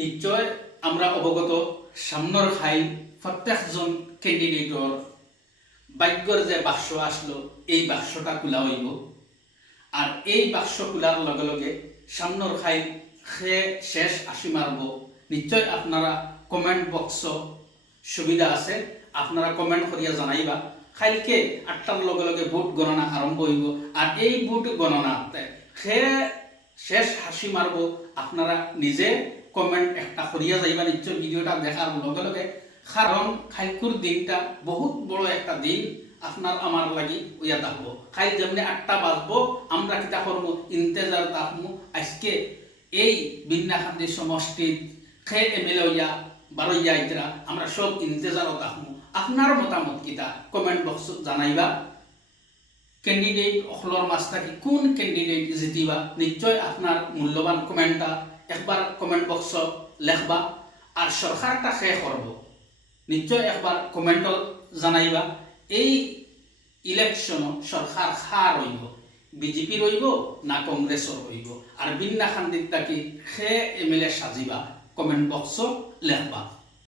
নিশ্চয় আমরা অবগত সামনের খাই প্রত্যেকজন ক্যান্ডিডেটর ভাগ্যর যে বাক্স আসলো এই বাক্সটা খোলা হইব। আর এই বাক্স খোলার লগে লগে সামনের খাই খে শেষ আসি মারব। নিশ্চয় আপনারা কমেন্ট বক্স সুবিধা আছে, আপনারা কমেন্ট করিয়া জানাইবা। কালকে 8টার লগে লগে ভোট গণনা আরম্ভ হইব। আর এই ভোট গণনাতে খে শেষ হাসি মারব আপনারা নিজে কমেন্ট একটা করিয়া যাইবা নিশ্চয় ভিডিওটা দেখার লগে লগে। কারণ কালকুর দিনটা বহুত বড় একটা দিন আপনার আমার লাগি ওইয়া থাকবো। কাল যেমনি 8টা বাজবো আমরা কিতা করবো ইন্তেজার থাকবো। আজকে এই বিন্যাখান্দি সমষ্টির খে এমএলএ হইয়া বারইয়া ইতরা আমরা সব ইন্তেজারও থাকবো। আপনার মতামত কিতা কমেন্ট বক্স জানাইবা। ক্যান্ডিডেট অখলর মাছ থাকি কোন ক্যান্ডিডেট জিতিবা নিশ্চয় আপনার মূল্যবান কমেন্টটা একবার কমেন্ট বক্স লেখবা। আর সরকারটা খে করব নিশ্চয় একবার কমেন্ট জানাইবা। এই ইলেকশন সরকার খা রইব, বিজেপি রইব না কংগ্রেসও রইব। আর বিন্যাখান্দিত থাকি খে এমএলএ সাজিবা কমেন্ট বক্স লেখবা।